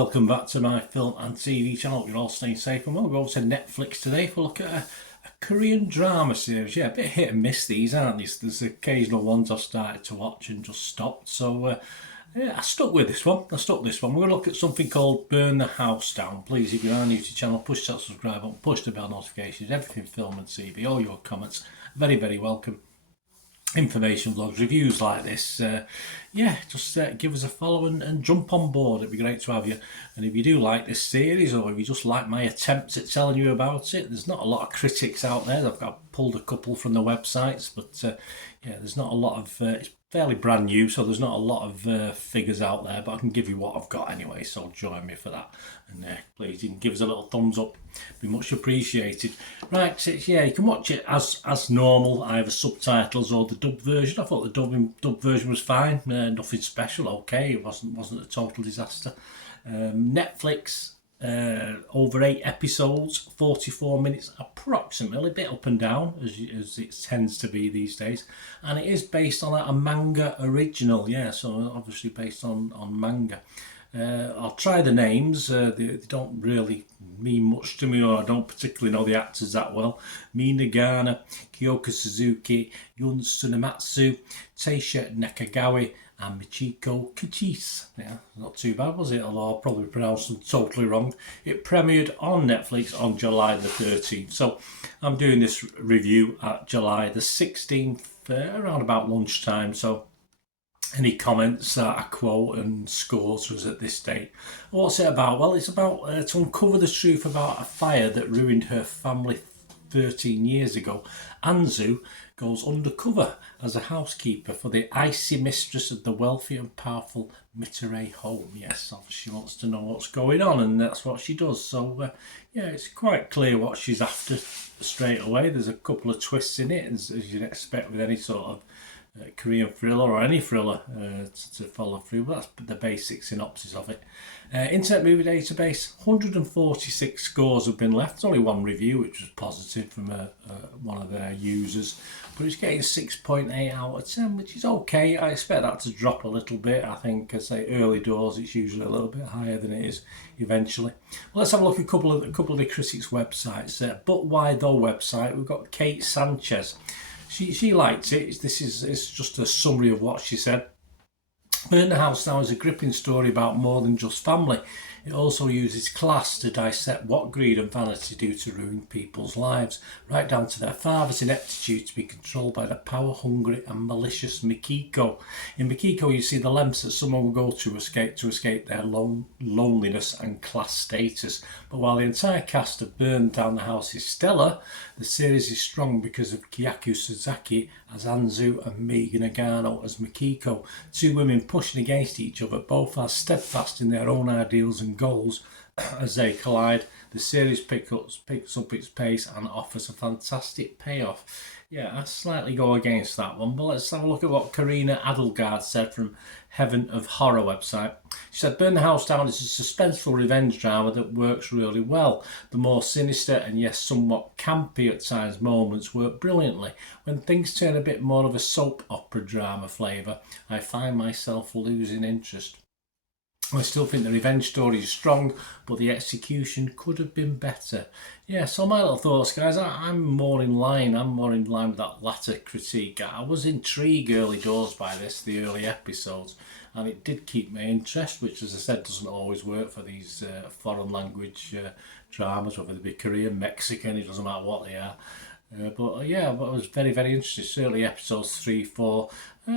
welcome back to my film and TV channel. You're all staying safe and well. We're over to Netflix today for a look at a Korean drama series. Yeah, a bit hit and miss these, aren't these? There's occasional ones I've started to watch and just stopped. So yeah, I stuck with this one. We're going to look at something called Burn the House Down. Please, if you are new to the channel, push that subscribe button, push the bell notifications, everything film and TV, all your comments. Very, very welcome. Information vlogs, reviews like this, yeah, just give us a follow and jump on board. It'd be great to have you. And if you do like this series, or if you just like my attempts at telling you about it, there's not a lot of critics out there. I've pulled a couple from the websites, but yeah, there's not a lot of it's fairly brand new, so there's not a lot of figures out there, but I can give you what I've got anyway, so join me for that. And please, you can give us a little thumbs up, be much appreciated. Right, so, yeah, you can watch it as normal, either subtitles or the dub version. I thought the dub version was fine, nothing special, okay, it wasn't a total disaster. Netflix, over 8 episodes, 44 minutes approximately, a bit up and down as it tends to be these days, and it is based on a manga original, yeah, so obviously based on manga. I'll try the names, they don't really mean much to me, or I don't particularly know the actors that well. Mina Gana, Kyoka Suzuki, Yun Tsunematsu, Taisha Nakagawa and Michiko Kachis. Yeah, not too bad, was it? Although I'll probably pronounce them totally wrong. It premiered on Netflix on July the 13th. So I'm doing this review at July the 16th, around about lunchtime. So any comments that I quote and scores was at this date. What's it about? Well, it's about to uncover the truth about a fire that ruined her family 13 years ago. Anzu goes undercover as a housekeeper for the icy mistress of the wealthy and powerful Mitterrand home. Yes, obviously she wants to know what's going on, and that's what she does. So yeah, it's quite clear what she's after straight away. There's a couple of twists in it, as you'd expect with any sort of Korean thriller or any thriller to follow through, but that's the basic synopsis of it. Internet Movie Database, 146 scores have been left. There's only one review, which was positive from one of their users, but it's getting 6.8 out of 10, which is okay. I expect that to drop a little bit. I think, as I say, early doors, it's usually a little bit higher than it is eventually. Well, let's have a look at a couple of the critics' websites. But Why Though website, we've got Kate Sanchez. She liked it. It's just a summary of what she said. Burn the House Down is a gripping story about more than just family. It also uses class to dissect what greed and vanity do to ruin people's lives, right down to their father's ineptitude to be controlled by the power-hungry and malicious Mikiko. In Mikiko, you see the lengths that someone will go to escape their loneliness and class status. But while the entire cast of Burn Down the House is stellar, the series is strong because of Kyaku Sasaki as Anzu and Megan Nagano as Mikiko. Two women pushing against each other, both are steadfast in their own ideals and goals. As they collide, the series picks up its pace and offers a fantastic payoff. Yeah, I slightly go against that one, but let's have a look at what Karina Adelgard said from Heaven of Horror website. She said, Burn the House Down is a suspenseful revenge drama that works really well. The more sinister and yes, somewhat campy at times moments work brilliantly. When things turn a bit more of a soap opera drama flavour, I find myself losing interest. I still think the revenge story is strong, but the execution could have been better. Yeah, so my little thoughts, guys, I'm more in line with that latter critique. I was intrigued early doors by the early episodes, and it did keep my interest, which, as I said, doesn't always work for these foreign language dramas, whether they be Korean, Mexican, it doesn't matter what they are. But yeah, I was very, very interested. Certainly episodes 3, 4,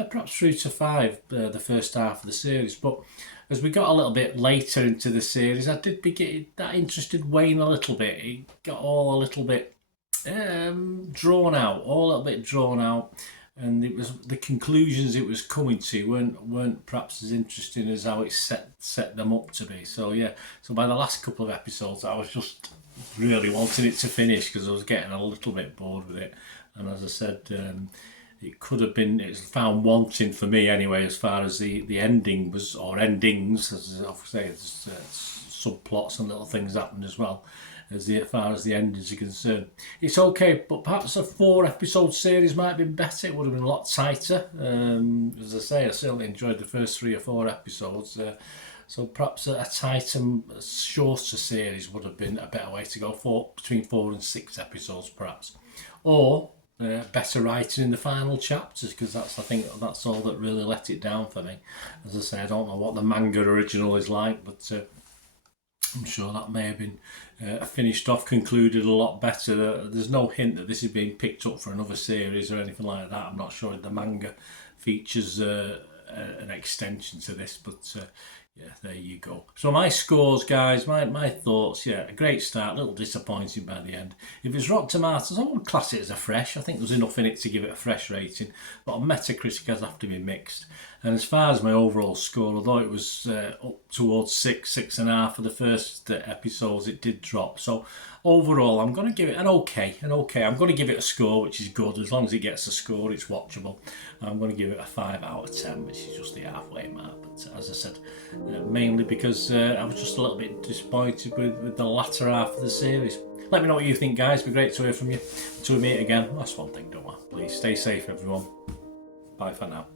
perhaps through to 5, the first half of the series. But as we got a little bit later into the series, I did begin that interested wane a little bit. It got all a little bit drawn out, and it was the conclusions it was coming to weren't perhaps as interesting as how it set them up to be. So yeah, so by the last couple of episodes, I was just really wanting it to finish because I was getting a little bit bored with it. And as I said, it could have been, it's found wanting for me anyway, as far as the ending was, or endings, as I say, there's subplots and little things happen as well, as far as the endings are concerned. It's okay, but perhaps a 4-episode series might have been better. It would have been a lot tighter. As I say, I certainly enjoyed the first 3 or 4 episodes. So perhaps a tighter, shorter series would have been a better way to go, between 4 and 6 episodes perhaps. Or better writing in the final chapters, because I think that's all that really let it down for me. As I say, I don't know what the manga original is like, but I'm sure that may have been finished off, concluded a lot better. There's no hint that this is being picked up for another series or anything like that. I'm not sure if the manga features an extension to this, but yeah, there you go. So my scores, guys, my thoughts, yeah, a great start, a little disappointing by the end. If it's Rotten Tomatoes, I would class it as a fresh. I think there's enough in it to give it a fresh rating, but on Metacritic has have to be mixed. And as far as my overall score, although it was up towards 6.5 for the first episodes, it did drop. So overall, I'm going to give it an okay. I'm going to give it a score, which is good. As long as it gets a score, it's watchable. I'm going to give it a 5 out of 10, which is just the halfway mark. But as I said, mainly because I was just a little bit disappointed with the latter half of the series. Let me know what you think, guys. It'd be great to hear from you. Until we meet again, that's one thing, don't I? Please stay safe, everyone. Bye for now.